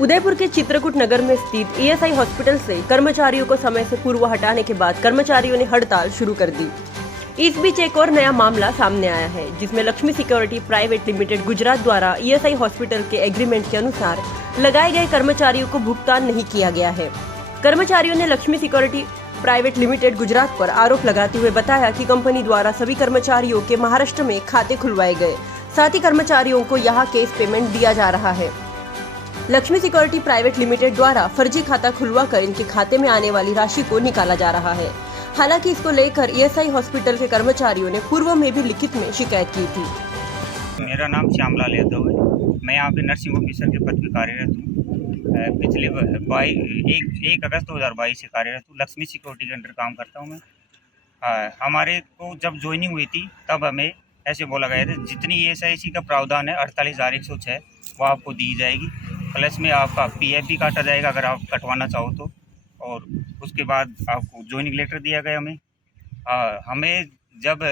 उदयपुर के चित्रकूट नगर में स्थित ईएसआई हॉस्पिटल से कर्मचारियों को समय से पूर्व हटाने के बाद कर्मचारियों ने हड़ताल शुरू कर दी। इस बीच एक और नया मामला सामने आया है, जिसमें Lakshmi security private limited Gujarat द्वारा ईएसआई हॉस्पिटल के एग्रीमेंट के अनुसार लगाए गए कर्मचारियों को भुगतान नहीं किया गया है। कर्मचारियों ने Lakshmi security private limited Gujarat पर आरोप लगाते हुए बताया कि कंपनी द्वारा सभी कर्मचारियों के महाराष्ट्र में खाते खुलवाए गए, साथ ही कर्मचारियों को यहाँ कैश पेमेंट दिया जा रहा है। लक्ष्मी सिक्योरिटी प्राइवेट लिमिटेड द्वारा फर्जी खाता खुलवाकर इनके खाते में आने वाली राशि को निकाला जा रहा है। हालांकि इसको लेकर ईएसआई हॉस्पिटल के कर्मचारियों ने पूर्व में भी लिखित में शिकायत की थी। मेरा नाम श्यामलाल यादव है। मैं यहाँ पे नर्सिंग ऑफिसर के पद पर कार्यरत हूँ। पिछले 1 अगस्त 2022 से कार्यरत हूँ। लक्ष्मी सिक्योरिटी के अंडर काम करता हूँ मैं। हमारे को जब ज्वाइनिंग हुई थी तब हमें ऐसे बोला गया था, जितनी ईएसआईसी का प्रावधान है 48,106 वो आपको दी जाएगी, प्लस में आपका पीएफ भी काटा जाएगा अगर आप कटवाना चाहो तो। और उसके बाद आपको ज्वाइनिंग लेटर दिया गया हमें जब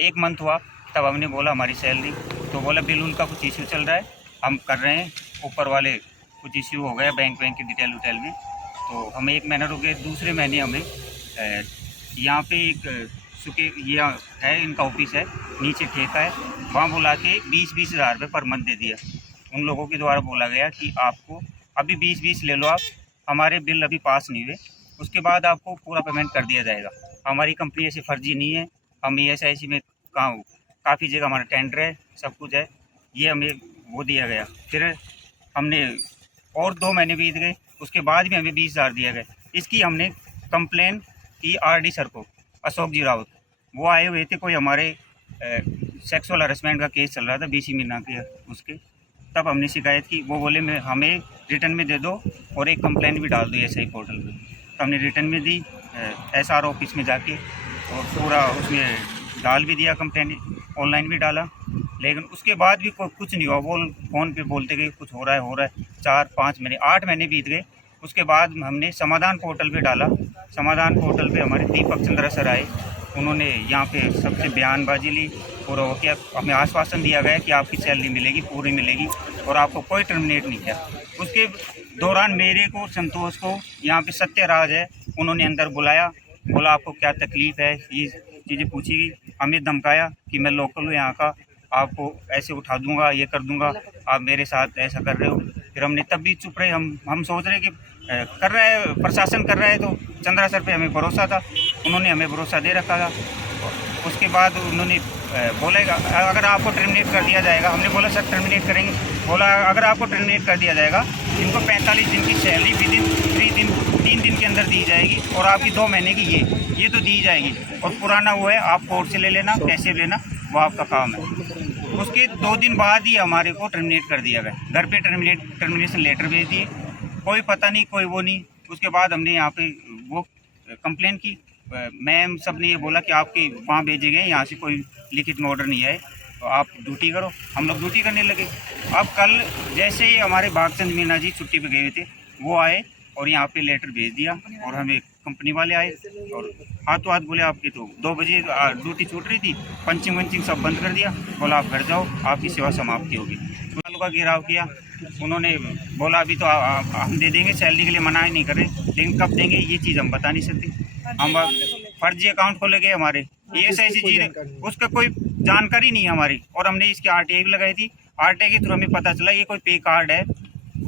1 मंथ हुआ तब हमने बोला हमारी सैलरी, तो बोला बिल उनका कुछ इश्यू चल रहा है, हम कर रहे हैं, ऊपर वाले कुछ इश्यू हो गया बैंक की डिटेल में। तो हमें 1 महीना रुके। दूसरे महीने हमें यहाँ पे एक ये है, इनका ऑफिस है, नीचे ठेका है, वहाँ बुला के 20-20 हज़ार रुपये पर मंथ दे दिया। उन लोगों के द्वारा बोला गया कि आपको अभी 20-20 ले लो आप, हमारे बिल अभी पास नहीं हुए, उसके बाद आपको पूरा पेमेंट कर दिया जाएगा। हमारी कंपनी ऐसी फर्जी नहीं है, हम ईएसआईसी में काफ़ी जगह हमारा टेंडर है, सब कुछ है, ये हमें वो दिया गया। फिर हमने और 2 महीने बीत गए, उसके बाद भी हमें 20,000 दिया गया। इसकी हमने कंप्लेन की आरडी सर को, अशोक जी रावत, वो आए हुए थे, कोई हमारे सेक्सुअल हरेसमेंट का केस चल रहा था बीसी मीना के उसके, तब हमने शिकायत की। वो बोले हमें रिटर्न में दे दो और एक कंप्लेन भी डाल दो ईएसआई पोर्टल पे। तो हमने रिटर्न में दी एसआर ऑफिस में जाके, और पूरा उसमें डाल भी दिया, कंप्लेन ऑनलाइन भी डाला, लेकिन उसके बाद भी कुछ नहीं हुआ। वो फ़ोन पे बोलते गए कुछ हो रहा है। 4-5 महीने 8 महीने बीत गए। उसके बाद हमने समाधान पोर्टल पे डाला। समाधान पोर्टल पे हमारे दीपक चंद्रा सर आए, उन्होंने यहाँ पे सबसे बयानबाजी ली और वो क्या हमें आश्वासन दिया गया कि आपकी सैलरी मिलेगी, पूरी मिलेगी, और आपको कोई टर्मिनेट नहीं किया। उसके दौरान मेरे को, संतोष को, यहाँ पे सत्यराज है, उन्होंने अंदर बुलाया, बोला आपको क्या तकलीफ़ है, ये चीज़ें पूछी, हमें धमकाया कि मैं लोकल हूँ यहाँ का, आपको ऐसे उठा दूंगा, ये कर दूंगा, आप मेरे साथ ऐसा कर रहे हो। फिर हमने तब भी चुप रहे। हम सोच रहे कि कर रहा है प्रशासन, कर रहा है, तो चंद्रा सर पे हमें भरोसा था, उन्होंने हमें भरोसा दे रखा था। उसके बाद उन्होंने बोलेगा अगर आपको टर्मिनेट कर दिया जाएगा, हमने बोला सर टर्मिनेट करेंगे, बोला अगर आपको टर्मिनेट कर दिया जाएगा इनको 45 दिन की सैलरी विदिन 3 दिन के अंदर दी जाएगी, और आपकी 2 महीने की ये तो दी जाएगी, और पुराना वो है आप कोर्ट से ले लेना, कैसे लेना वो आपका काम है। उसके 2 दिन बाद ही हमारे को टर्मिनेट कर दिया गया, घर पे टर्मिनेशन लेटर भेज दिए, कोई पता नहीं, कोई वो नहीं। उसके बाद हमने यहाँ पे वो कंप्लेन की, मैम सब ने ये बोला कि आपके वहाँ भेजे गए, यहाँ से कोई लिखित में ऑर्डर नहीं आए, तो आप ड्यूटी करो। हम लोग ड्यूटी करने लगे। अब कल जैसे ही हमारे भागचंद मीना जी छुट्टी पे गए थे, वो आए और यहाँ पे लेटर भेज दिया, और हमें कंपनी वाले आए और हाथों हाथ बोले आपकी तो 2 बजे ड्यूटी छूट रही थी, पंचिंग सब बंद कर दिया, बोला आप घर जाओ, आपकी सेवा समाप्ति होगी। तो का घेराव किया, उन्होंने बोला अभी तो हम दे देंगे, सैलरी के लिए मना ही नहीं कर रहे, लेकिन कब देंगे ये चीज़ हम बता नहीं सकते। हम फर्जी अकाउंट खोले गए हमारे, ईएसआईसी चीज़ उसका कोई जानकारी नहीं है हमारी, और हमने इसकी आरटीआई भी लगाई थी। आरटीआई के थ्रू हमें पता चला ये कोई पे कार्ड है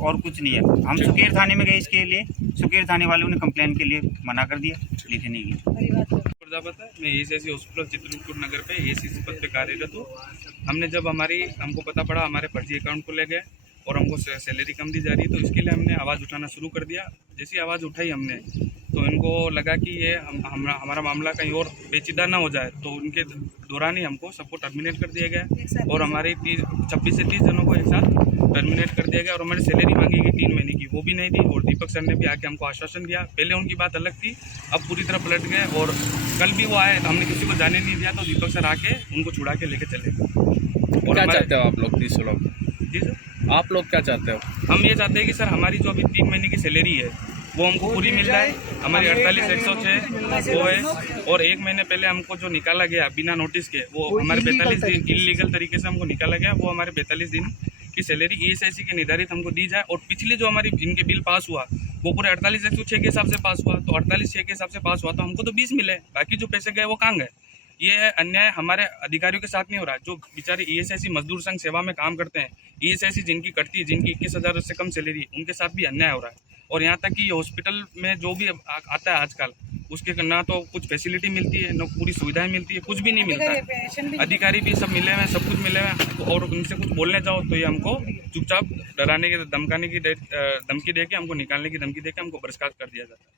और कुछ नहीं है। हम सुकेर थाने में गए इसके लिए, सुकेर थाने वालों ने कंप्लेन के लिए मना कर दिया, लिखने की। प्रजापत है, मैं ईएसआईसी हॉस्पिटल चित्रकूट नगर पे ईएसआईसी पद पे कार्यरत हूँ। हमको पता पड़ा हमारे फर्जी अकाउंट को ले गए और हमको सैलरी कम दी जा रही है, तो इसके लिए हमने आवाज़ उठाना शुरू कर दिया। जैसी आवाज़ उठाई हमने, तो इनको लगा कि ये हमारा मामला कहीं और पेचीदा ना हो जाए, तो उनके दौरान ही हमको सबको टर्मिनेट कर दिया गया, और हमारे 26 से 30 जनों को एक साथ टर्मिनेट कर दिया गया, और हमारी सैलरी मांगी गई 3 महीने की, वो भी नहीं दी। और दीपक सर ने भी आके हमको आश्वासन दिया, पहले उनकी बात अलग थी, अब पूरी तरह पलट गए। और कल भी वो आए, हमने किसी को जाने नहीं दिया, तो दीपक सर आके उनको छुड़ा के लेके चले। और क्या चाहते हो आप लोग? 30 लोग जी सर, आप लोग क्या चाहते हो? हम ये चाहते हैं कि सर हमारी जो अभी 3 महीने की सैलरी है वो हमको पूरी मिल जाए। हमारी 48,106 वो है, और 1 महीने पहले हमको जो निकाला गया बिना नोटिस के, वो हमारे 45 दिन इलीगल तरीके से हमको निकाला गया, वो हमारे 45 दिन उसकी सैलरी ESIC की निर्धारित हमको दी जाए। और पिछली जो हमारी इनके बिल पास हुआ वो पूरे 48/106 के हिसाब से पास हुआ, तो 48/6 के हिसाब से पास हुआ, तो हमको तो 20 मिले, बाकी जो पैसे गए वो कहाँ गए? ये है अन्याय हमारे अधिकारियों के साथ नहीं हो रहा है। जो बेचारे ESIC मजदूर संघ सेवा में काम करते हैं, ESIC जिनकी कटती है, जिनकी 21,000 से कम सैलरी, उनके साथ भी अन्याय हो रहा है। और यहाँ तक कि ये हॉस्पिटल में जो भी आता है आजकल, उसके ना तो कुछ फैसिलिटी मिलती है, ना पूरी सुविधाएं मिलती है, कुछ भी नहीं मिलता है। अधिकारी भी सब मिले हुए हैं, सब कुछ मिले हुए हैं, और उनसे कुछ बोलने जाओ तो ये हमको चुपचाप डराने के धमकाने की धमकी दे के, हमको निकालने की धमकी दे के हमको बर्खास्त कर दिया जाता है।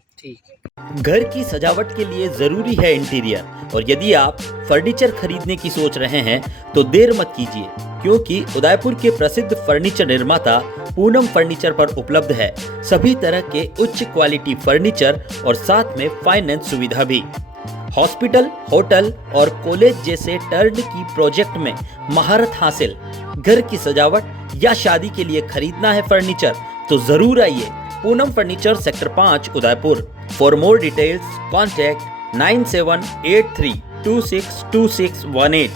घर की सजावट के लिए जरूरी है इंटीरियर, और यदि आप फर्नीचर खरीदने की सोच रहे हैं तो देर मत कीजिए, क्योंकि उदयपुर के प्रसिद्ध फर्नीचर निर्माता पूनम फर्नीचर पर उपलब्ध है सभी तरह के उच्च क्वालिटी फर्नीचर और साथ में फाइनेंस सुविधा भी। हॉस्पिटल, होटल और कॉलेज जैसे टर्न की प्रोजेक्ट में महारत हासिल, घर की सजावट या शादी के लिए खरीदना है फर्नीचर तो जरूर आइए Poonam furniture, sector 5, Udaipur. For more details contact 9783262618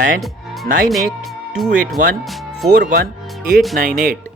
and 9828141898।